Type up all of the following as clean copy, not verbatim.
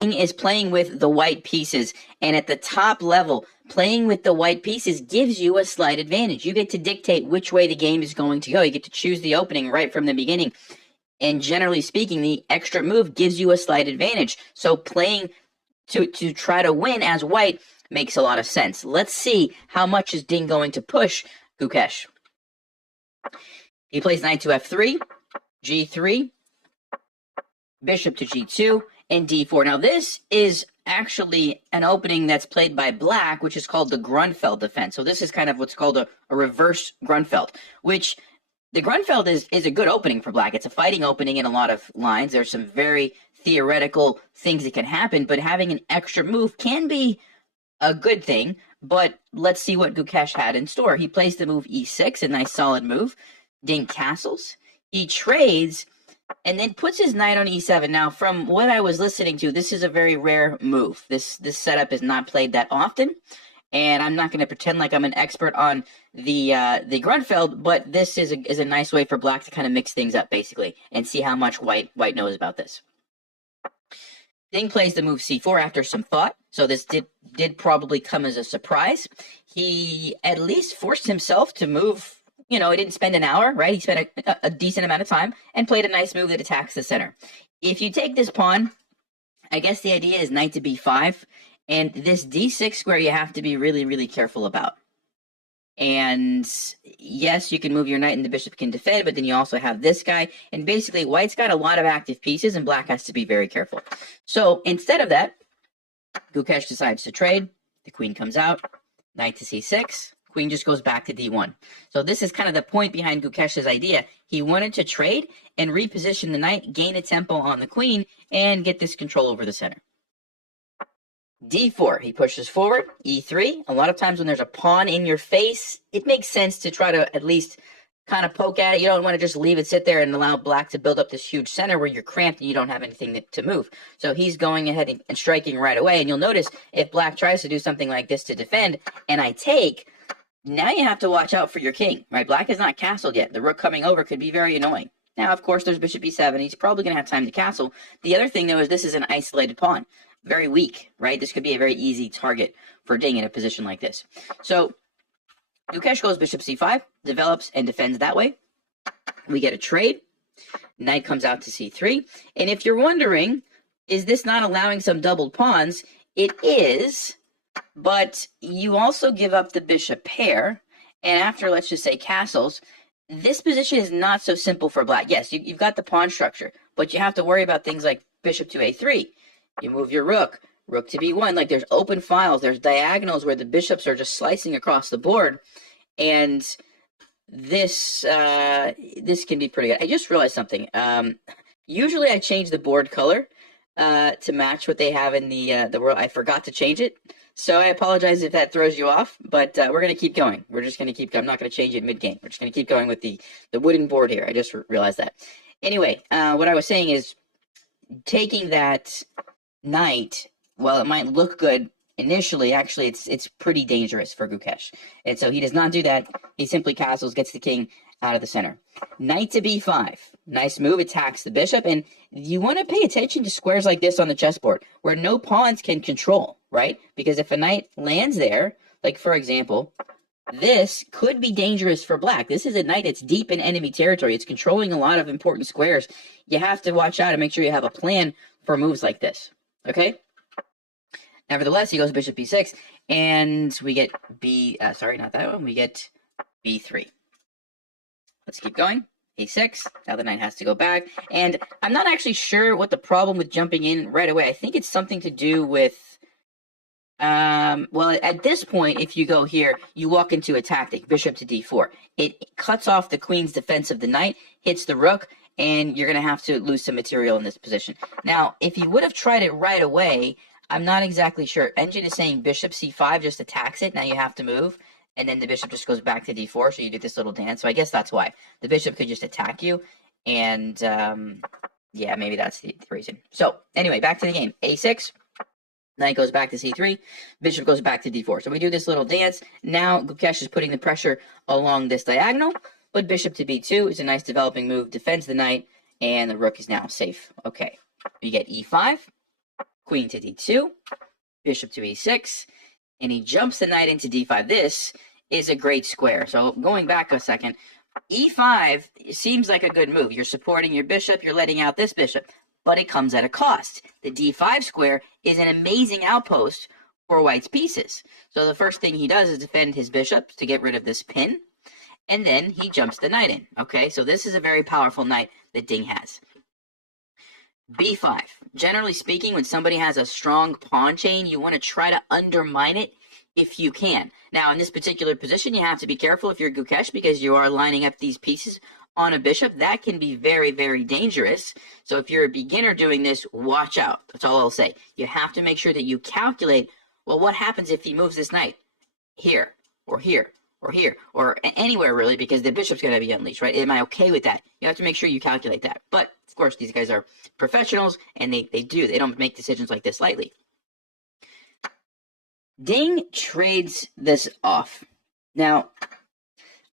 is playing with the white pieces, and at the top level, playing with the white pieces gives you a slight advantage. You get to dictate which way the game is going to go. You get to choose the opening right from the beginning, and generally speaking, the extra move gives you a slight advantage. So playing to try to win as white makes a lot of sense. Let's see how much is Ding going to push Gukesh. He plays knight to f3, g3, bishop to g2, and d4. Now this is actually an opening that's played by black, which is called the Grunfeld defense. So this is kind of what's called a reverse Grunfeld, which the Grunfeld is a good opening for black. It's a fighting opening in a lot of lines. There's some very theoretical things that can happen, but having an extra move can be a good thing. But let's see what Gukesh had in store. He plays the move e6, a nice solid move. Ding castles. He trades and then puts his knight on e7. Now, from what I was listening to, this is a very rare move. This setup is not played that often, and I'm not going to pretend like I'm an expert on the Grunfeld, but this is a nice way for black to kind of mix things up, basically, and see how much white knows about this. Ding plays the move c4 after some thought, so this did probably come as a surprise. He at least forced himself to move. You know, he didn't spend an hour, right? He spent a decent amount of time and played a nice move that attacks the center. If you take this pawn, I guess the idea is knight to b5, and this d6 square you have to be really, really careful about. And yes, you can move your knight and the bishop can defend, but then you also have this guy, and basically white's got a lot of active pieces and black has to be very careful. So instead of that, Gukesh decides to trade. The queen comes out, knight to c6. Queen just goes back to d1. So this is kind of the point behind Gukesh's idea. He wanted to trade and reposition the knight, gain a tempo on the queen, and get this control over the center. d4, he pushes forward. e3, a lot of times when there's a pawn in your face, it makes sense to try to at least kind of poke at it. You don't want to just leave it sit there and allow black to build up this huge center where you're cramped and you don't have anything to move. So he's going ahead and striking right away. And you'll notice if black tries to do something like this to defend, and I take, now you have to watch out for your king, right? Black is not castled yet. The rook coming over could be very annoying. Now, of course, there's bishop e7. He's probably going to have time to castle. The other thing, though, is this is an isolated pawn. Very weak, right? This could be a very easy target for Ding in a position like this. So Gukesh goes bishop c5, develops and defends that way. We get a trade. Knight comes out to c3. And if you're wondering, is this not allowing some doubled pawns? It is. But you also give up the bishop pair, and after, let's just say, castles, this position is not so simple for black. Yes, you've got the pawn structure, but you have to worry about things like bishop to a3. You move your rook, rook to b1. Like, there's open files, there's diagonals where the bishops are just slicing across the board, and this can be pretty good. I just realized something. Usually I change the board color to match what they have in the world. I forgot to change it. So I apologize if that throws you off, but we're going to keep going. We're just going to keep going. I'm not going to change it mid-game. We're just going to keep going with the wooden board here. I just realized that. Anyway, what I was saying is taking that knight, while it might look good initially, actually it's pretty dangerous for Gukesh. And so he does not do that. He simply castles, gets the king out of the center. Knight to b5. Nice move, attacks the bishop, and you want to pay attention to squares like this on the chessboard where no pawns can control, right? Because if a knight lands there, like for example, this could be dangerous for black. This is a knight that's deep in enemy territory. It's controlling a lot of important squares. You have to watch out and make sure you have a plan for moves like this, okay? Nevertheless, he goes bishop b6, and we get sorry, not that one. We get b3. Let's keep going. a6. Now the knight has to go back. And I'm not actually sure what the problem with jumping in right away. I think it's something to do with, well, at this point, if you go here, you walk into a tactic, bishop to d4. It cuts off the queen's defense of the knight, hits the rook, and you're going to have to lose some material in this position. Now, if you would have tried it right away, I'm not exactly sure. Engine is saying bishop c5 just attacks it. Now you have to move. And then the bishop just goes back to d4, so you do this little dance. So I guess that's why. The bishop could just attack you, and yeah, maybe that's the reason. So anyway, back to the game. a6, knight goes back to c3, bishop goes back to d4. So we do this little dance. Now Gukesh is putting the pressure along this diagonal, but bishop to b2 is a nice developing move, defends the knight, and the rook is now safe. Okay, we get e5. queen to d2, bishop to e6, and he jumps the knight into d5. This is a great square. So going back a second, e5 seems like a good move. You're supporting your bishop, you're letting out this bishop, but it comes at a cost. The d5 square is an amazing outpost for white's pieces. So the first thing he does is defend his bishop to get rid of this pin, and then he jumps the knight in. Okay, so this is a very powerful knight that Ding has. b5. Generally speaking, when somebody has a strong pawn chain, you want to try to undermine it if you can. Now, in this particular position, you have to be careful if you're Gukesh, because you are lining up these pieces on a bishop. That can be very, very dangerous. So if you're a beginner doing this, watch out. That's all I'll say. You have to make sure that you calculate, well, what happens if he moves this knight here, or here, or here, or anywhere really, because the bishop's going to be unleashed, right? Am I okay with that? You have to make sure you calculate that. But, of course, these guys are professionals, and they don't make decisions like this lightly. Ding trades this off. Now,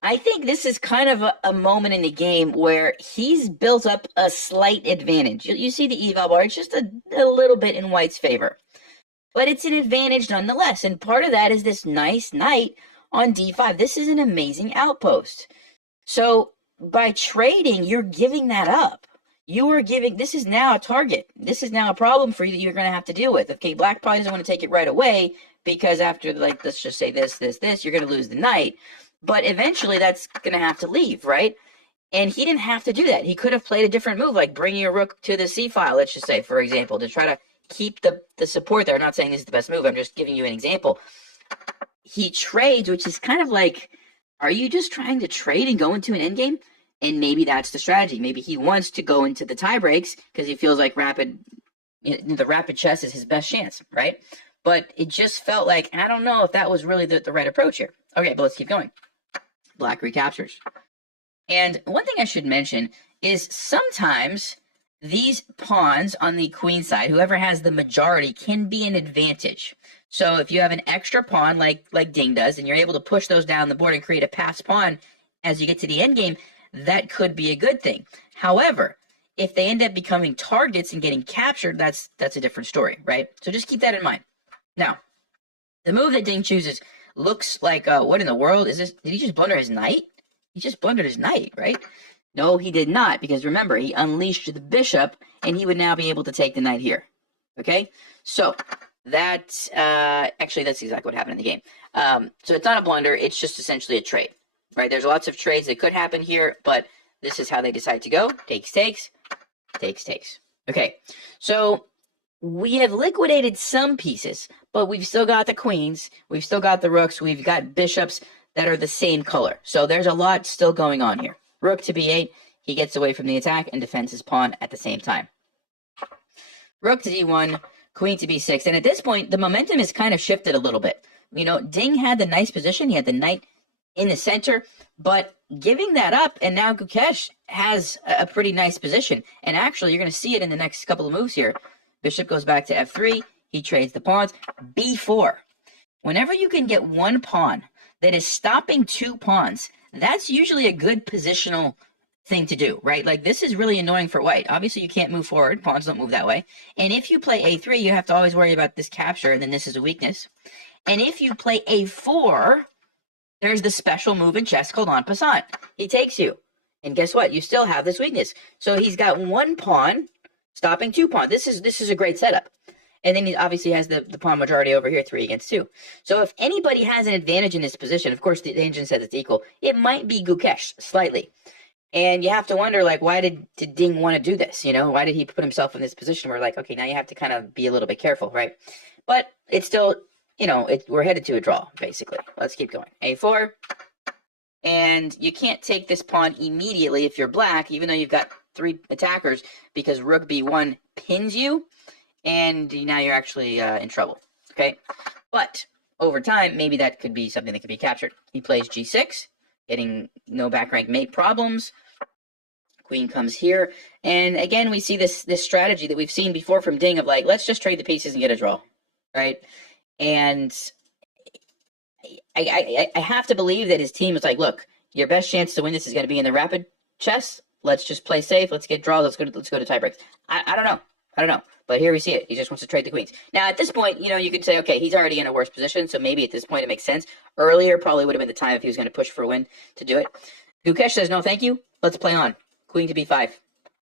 I think this is kind of a moment in the game where he's built up a slight advantage. You see the eval bar, it's just a little bit in white's favor. But it's an advantage nonetheless, and part of that is this nice knight on d5. This is an amazing outpost. So by trading, you're giving that up. You are giving, this is now a target. This is now a problem for you that you're going to have to deal with. Okay, black probably doesn't want to take it right away, because after, like, let's just say this, you're going to lose the knight. But eventually that's going to have to leave, right? And he didn't have to do that. He could have played a different move, like bringing a rook to the c file, let's just say, for example, to try to keep the support there. I'm not saying this is the best move. I'm just giving you an example. He trades, which is kind of like, are you just trying to trade and go into an endgame? And maybe that's the strategy. Maybe he wants to go into the tie breaks because he feels like the rapid chess is his best chance, right? But it just felt like, I don't know if that was really the right approach here. Okay, but let's keep going. Black recaptures. And one thing I should mention is sometimes these pawns on the queen side, whoever has the majority, can be an advantage. So if you have an extra pawn like Ding does, and you're able to push those down the board and create a passed pawn as you get to the endgame, that could be a good thing. However, if they end up becoming targets and getting captured, that's a different story, right? So just keep that in mind. Now, the move that Ding chooses looks like, what in the world is this? Did he just blunder his knight? He just blundered his knight, right? No, he did not, because remember, he unleashed the bishop, and he would now be able to take the knight here. Okay? So, that, actually, that's exactly what happened in the game. So it's not a blunder, it's just essentially a trade, right? There's lots of trades that could happen here, but this is how they decide to go. Takes, takes, takes, takes. Okay, so we have liquidated some pieces, but we've still got the queens, we've still got the rooks, we've got bishops that are the same color. So there's a lot still going on here. Rook to b8, he gets away from the attack and defends his pawn at the same time. Rook to d1, queen to b6, and at this point, the momentum is kind of shifted a little bit. You know, Ding had the nice position, he had the knight in the center, but giving that up, and now Gukesh has a pretty nice position. And actually, you're going to see it in the next couple of moves here. Bishop goes back to f3, he trades the pawns. b4. Whenever you can get one pawn that is stopping two pawns, that's usually a good positional thing to do, right? Like, this is really annoying for white. Obviously, you can't move forward. Pawns don't move that way. And if you play a3, you have to always worry about this capture, and then this is a weakness. And if you play a4, there's the special move in chess called en passant. He takes you. And guess what? You still have this weakness. So he's got one pawn stopping two pawns. This is a great setup. And then he obviously has the pawn majority over here, 3 against 2. So if anybody has an advantage in this position, of course, the engine says it's equal, it might be Gukesh, slightly. And you have to wonder, like, why did Ding want to do this? You know, why did he put himself in this position where, like, okay, now you have to kind of be a little bit careful, right? But it's still, you know, we're headed to a draw, basically. Let's keep going. a4. And you can't take this pawn immediately if you're black, even though you've got 3 attackers, because rook b1 pins you. And now you're actually in trouble, okay? But over time, maybe that could be something that could be captured. He plays g6, getting no back rank mate problems. Queen comes here. And again, we see this strategy that we've seen before from Ding of, like, let's just trade the pieces and get a draw, right? And I have to believe that his team is like, look, your best chance to win this is going to be in the rapid chess. Let's just play safe. Let's get draws. Let's go to tie breaks. I don't know. I don't know. But here we see it. He just wants to trade the queens. Now, at this point, you know, you could say, okay, he's already in a worse position, so maybe at this point it makes sense. Earlier probably would have been the time if he was going to push for a win to do it. Gukesh says, no, thank you. Let's play on. Queen to b5.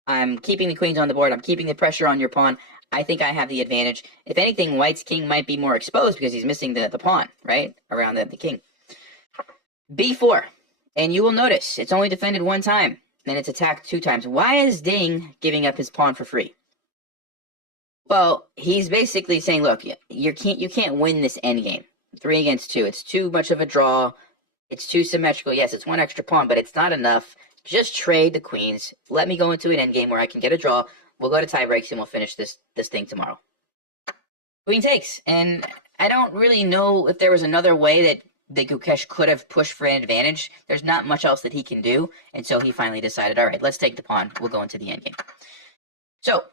I'm keeping the queens on the board. I'm keeping the pressure on your pawn. I think I have the advantage. If anything, white's king might be more exposed because he's missing the pawn, right, around the king. b4. And you will notice it's only defended one time, and it's attacked 2 times. Why is Ding giving up his pawn for free? Well, he's basically saying, look, you can't win this endgame. 3 against 2. It's too much of a draw. It's too symmetrical. Yes, it's 1 extra pawn, but it's not enough. Just trade the queens. Let me go into an endgame where I can get a draw. We'll go to tie breaks, and we'll finish this thing tomorrow. Queen takes. And I don't really know if there was another way that Gukesh could have pushed for an advantage. There's not much else that he can do. And so he finally decided, all right, let's take the pawn. We'll go into the endgame. So,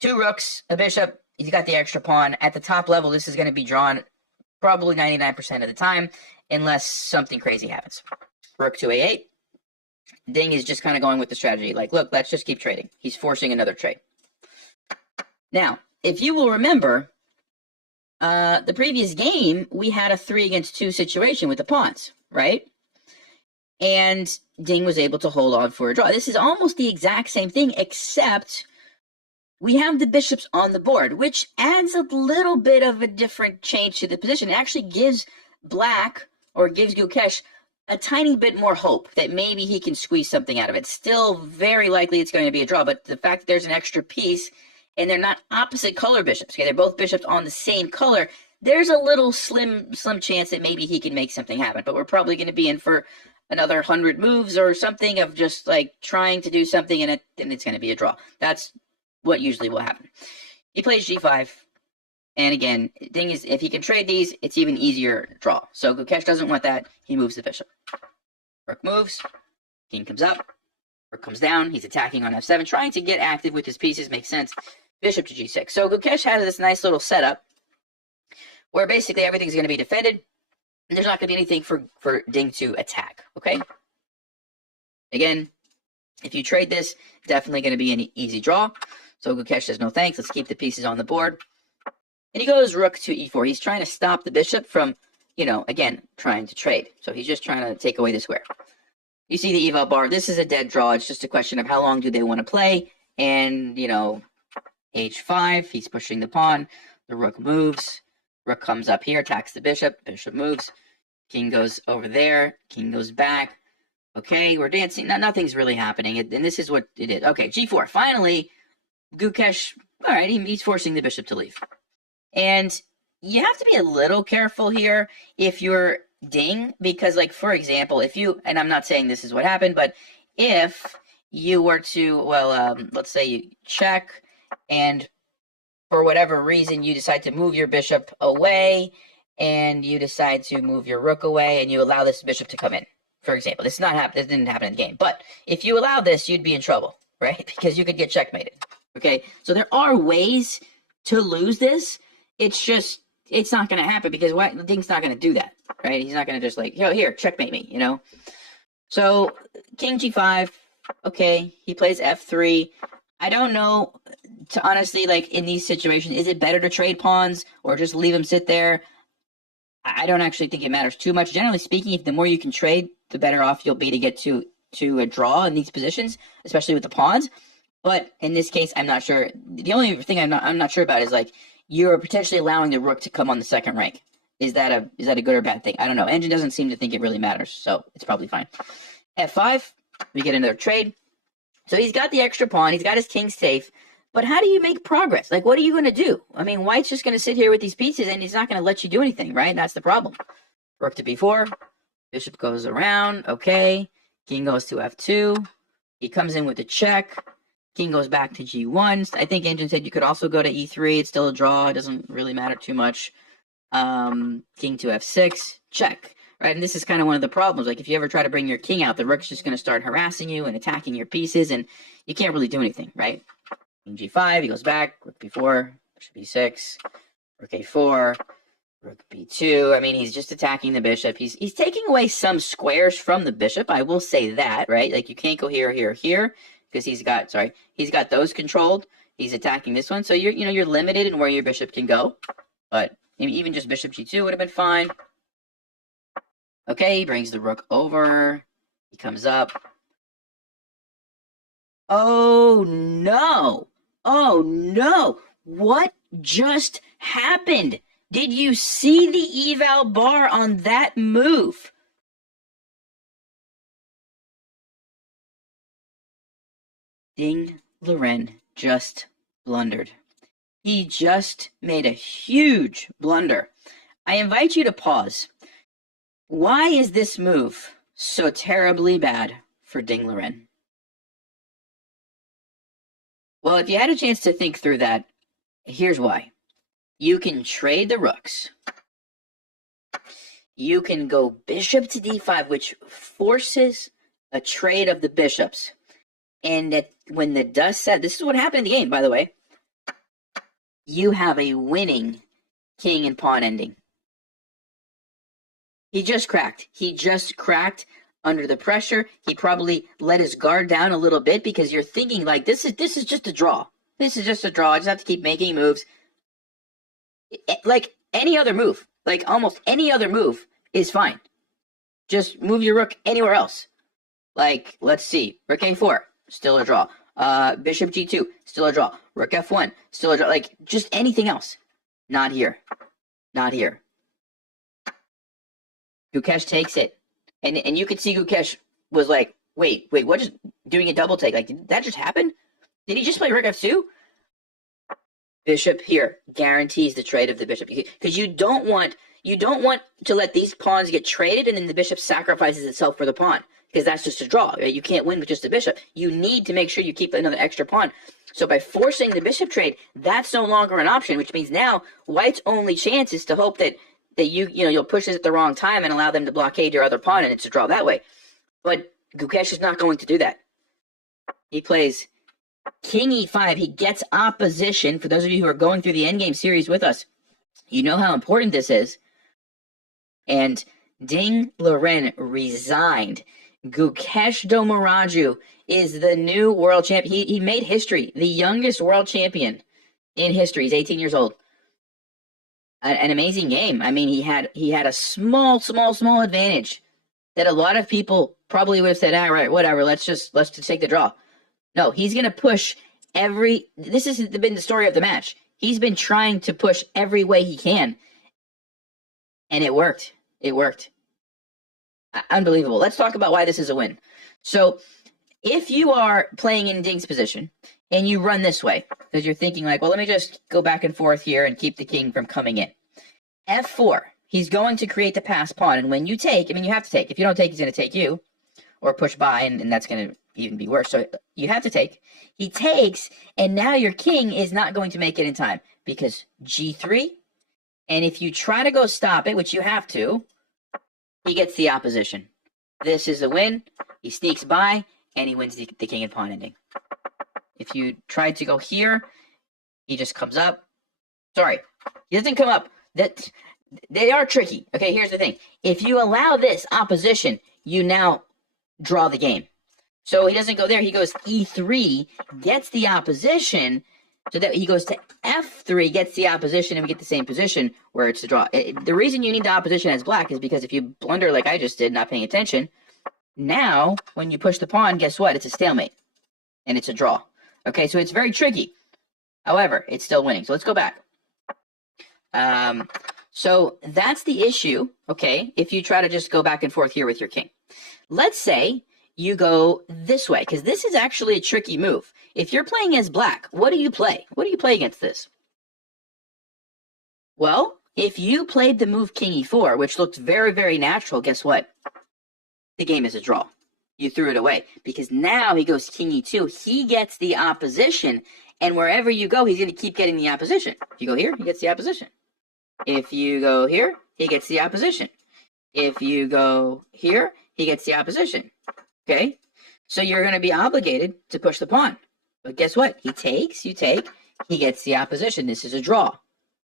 2 rooks, a bishop. He's got the extra pawn. At the top level, this is going to be drawn probably 99% of the time, unless something crazy happens. Rook to a8. Ding is just kind of going with the strategy. Like, look, let's just keep trading. He's forcing another trade. Now, if you will remember, the previous game, we had a 3 against 2 situation with the pawns, right? And Ding was able to hold on for a draw. This is almost the exact same thing, except we have the bishops on the board, which adds a little bit of a different change to the position. It actually gives black, or gives Gukesh, a tiny bit more hope that maybe he can squeeze something out of it. Still very likely it's going to be a draw, but the fact that there's an extra piece, and they're not opposite color bishops, okay, they're both bishops on the same color, there's a little slim chance that maybe he can make something happen. But we're probably going to be in for another 100 moves or something of just like trying to do something, and it's going to be a draw. That's what usually will happen. He plays g5, and again, the thing is, if he can trade these, it's even easier draw. So Gukesh doesn't want that. He moves the bishop. Rook moves. King comes up. Rook comes down. He's attacking on f7, trying to get active with his pieces. Makes sense. Bishop to g6. So Gukesh has this nice little setup where basically everything's going to be defended. And there's not going to be anything for Ding to attack. Okay? Again, if you trade this, definitely going to be an easy draw. So Gukesh says, no thanks. Let's keep the pieces on the board. And he goes rook to e4. He's trying to stop the bishop from, you know, again, trying to trade. So he's just trying to take away the square. You see the eval bar. This is a dead draw. It's just a question of how long do they want to play. And, you know, h5. He's pushing the pawn. The rook moves. Rook comes up here, attacks the bishop. Bishop moves. King goes over there. King goes back. Okay, we're dancing. Nothing's really happening. And this is what it is. Okay, g4. Finally, Gukesh, all right, he's forcing the bishop to leave. And you have to be a little careful here if you're Ding, because, like, for example, if you, and I'm not saying this is what happened, but if you were to, well, let's say you check, and for whatever reason you decide to move your bishop away, and you decide to move your rook away, and you allow this bishop to come in, for example. This didn't happen in the game, but if you allow this, you'd be in trouble, right? Because you could get checkmated. Okay, so there are ways to lose this. It's just, it's not going to happen because Ding's not going to do that, right? He's not going to just like, yo, here, checkmate me, you know? So, king g5, okay, he plays f3. I don't know, honestly, like, in these situations, is it better to trade pawns or just leave them sit there? I don't actually think it matters too much. Generally speaking, if the more you can trade, the better off you'll be to get to a draw in these positions, especially with the pawns. But in this case, I'm not sure. The only thing I'm not sure about is, like, you're potentially allowing the rook to come on the second rank. Is that a good or bad thing? I don't know. Engine doesn't seem to think it really matters, so it's probably fine. f5, we get another trade. So he's got the extra pawn. He's got his king safe. But how do you make progress? Like, what are you going to do? I mean, white's just going to sit here with these pieces, and he's not going to let you do anything, right? That's the problem. Rook to b4. Bishop goes around. Okay. King goes to f2. He comes in with a check. King goes back to g1. I think Engine said you could also go to e3. It's still a draw. It doesn't really matter too much. King to f6. Check. Right, and this is kind of one of the problems. Like, if you ever try to bring your king out, the rook's just going to start harassing you and attacking your pieces, and you can't really do anything, right? King g5, he goes back. Rook b4, bishop b6, rook a4, rook b2. I mean, he's just attacking the bishop. He's taking away some squares from the bishop. I will say that, right? Like, you can't go here, here, here, because he's got those controlled. He's attacking this one, so you're limited in where your bishop can go. But even just bishop g2 would have been fine. Okay, he brings the rook over. He comes up. Oh no! Oh no! What just happened? Did you see the eval bar on that move? Ding Liren just blundered. He just made a huge blunder. I invite you to pause. Why is this move so terribly bad for Ding Liren? Well, if you had a chance to think through that, here's why. You can trade the rooks. You can go bishop to d5, which forces a trade of the bishops. And when the dust settles, this is what happened in the game, by the way. You have a winning king and pawn ending. He just cracked. He just cracked under the pressure. He probably let his guard down a little bit because you're thinking like, this is just a draw. This is just a draw. I just have to keep making moves. Like any other move, like almost any other move is fine. Just move your rook anywhere else. Like, let's see, rook a4, still a draw. Bishop g2, still a draw. Rook f1, still a draw. Like, just anything else. Not here. Not here. Gukesh takes it. And you could see Gukesh was like, wait, what just doing a double take? Like, did that just happen? Did he just play rook f2? Bishop here guarantees the trade of the bishop. Because you don't want to let these pawns get traded and then the bishop sacrifices itself for the pawn. Because that's just a draw. Right? You can't win with just a bishop. You need to make sure you keep another extra pawn. So by forcing the bishop trade, that's no longer an option, which means now white's only chance is to hope that you'll push this at the wrong time and allow them to blockade your other pawn and it's a draw that way. But Gukesh is not going to do that. He plays king e5. He gets opposition. For those of you who are going through the endgame series with us, you know how important this is. And Ding Liren resigned. Gukesh Domoraju is the new world champion. He made history. The youngest world champion in history. He's 18 years old. An amazing game. I mean, he had a small advantage that a lot of people probably would have said, all right, whatever, let's just take the draw. No, he's going to push this has been the story of the match. He's been trying to push every way he can. And it worked. It worked. Unbelievable. Let's talk about why this is a win. So if you are playing in Ding's position and you run this way, because you're thinking like, well, let me just go back and forth here and keep the king from coming in. F4, he's going to create the pass pawn. And when you take, I mean, you have to take. If you don't take, he's going to take you or push by, and that's going to even be worse. So you have to take. He takes, and now your king is not going to make it in time because G3. And if you try to go stop it, which you have to, he gets the opposition. This is a win. He sneaks by, and he wins the king and pawn ending. If you try to go here, he just comes up. Sorry, he doesn't come up. They are tricky. Okay, here's the thing. If you allow this opposition, you now draw the game. So he doesn't go there. He goes E3, gets the opposition, so that he goes to F3, gets the opposition, and we get the same position where it's a draw. The reason you need the opposition as black is because if you blunder like I just did, not paying attention, now when you push the pawn, guess what? It's a stalemate, and it's a draw. Okay, so it's very tricky. However, it's still winning. So let's go back. So that's the issue, okay, if you try to just go back and forth here with your king. Let's say you go this way, because this is actually a tricky move. If you're playing as black, what do you play? What do you play against this? Well, if you played the move king e4, which looked very, very natural, guess what? The game is a draw. You threw it away, because now he goes king e2. He gets the opposition, and wherever you go, he's going to keep getting the opposition. If you go here, he gets the opposition. If you go here, he gets the opposition. If you go here, he gets the opposition. Okay? So you're going to be obligated to push the pawn. But guess what? He takes, you take, he gets the opposition. This is a draw,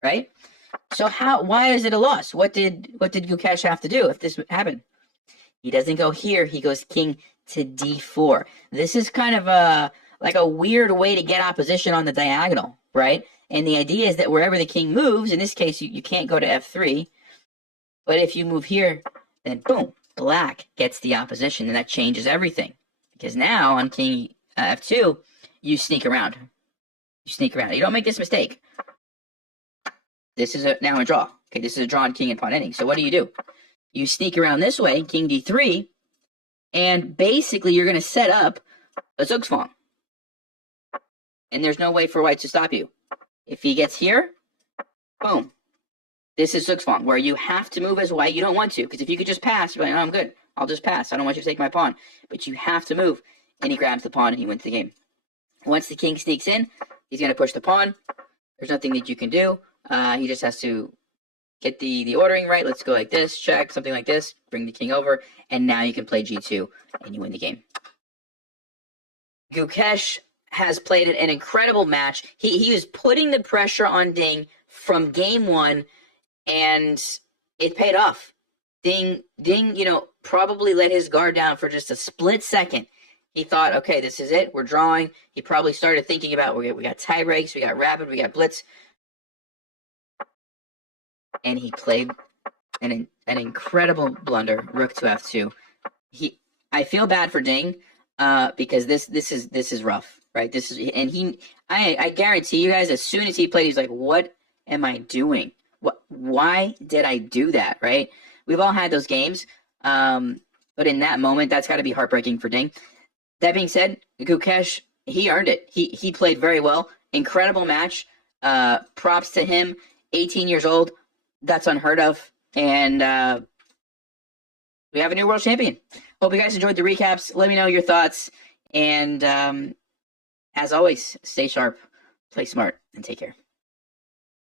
right? So why is it a loss? What did Gukesh have to do if this happened? He doesn't go here. He goes king to d4. This is kind of a like a weird way to get opposition on the diagonal, right? And the idea is that wherever the king moves, in this case, you can't go to f3, but if you move here, then boom, black gets the opposition, and that changes everything. Because now on king f2, you sneak around. You sneak around. You don't make this mistake. This is now a draw. Okay, this is a draw on king and pawn ending. So what do? You sneak around this way, king d3, and basically you're going to set up a Zugzwang. And there's no way for white to stop you. If he gets here, boom. This is Zugzwang, where you have to move as white. You don't want to, because if you could just pass, you're like, no, I'm good. I'll just pass. I don't want you to take my pawn. But you have to move. And he grabs the pawn and he wins the game. Once the king sneaks in, he's going to push the pawn. There's nothing that you can do. He just has to get the ordering right. Let's go like this, check, something like this, bring the king over, and now you can play g2, and you win the game. Gukesh has played an incredible match. He was putting the pressure on Ding from game one, and it paid off. Ding, probably let his guard down for just a split second. He thought, okay, this is it. We're drawing. He probably started thinking about, we got tie breaks, we got rapid, we got blitz. And he played an incredible blunder, rook to f2. I feel bad for Ding because this is rough, right? I guarantee you guys, as soon as he played, he's like, what am I doing? Why did I do that, right? We've all had those games, but in that moment, that's got to be heartbreaking for Ding. That being said, Gukesh, he earned it. He played very well. Incredible match. Props to him. 18 years old. That's unheard of. And we have a new world champion. Hope you guys enjoyed the recaps. Let me know your thoughts. And as always, stay sharp, play smart, and take care.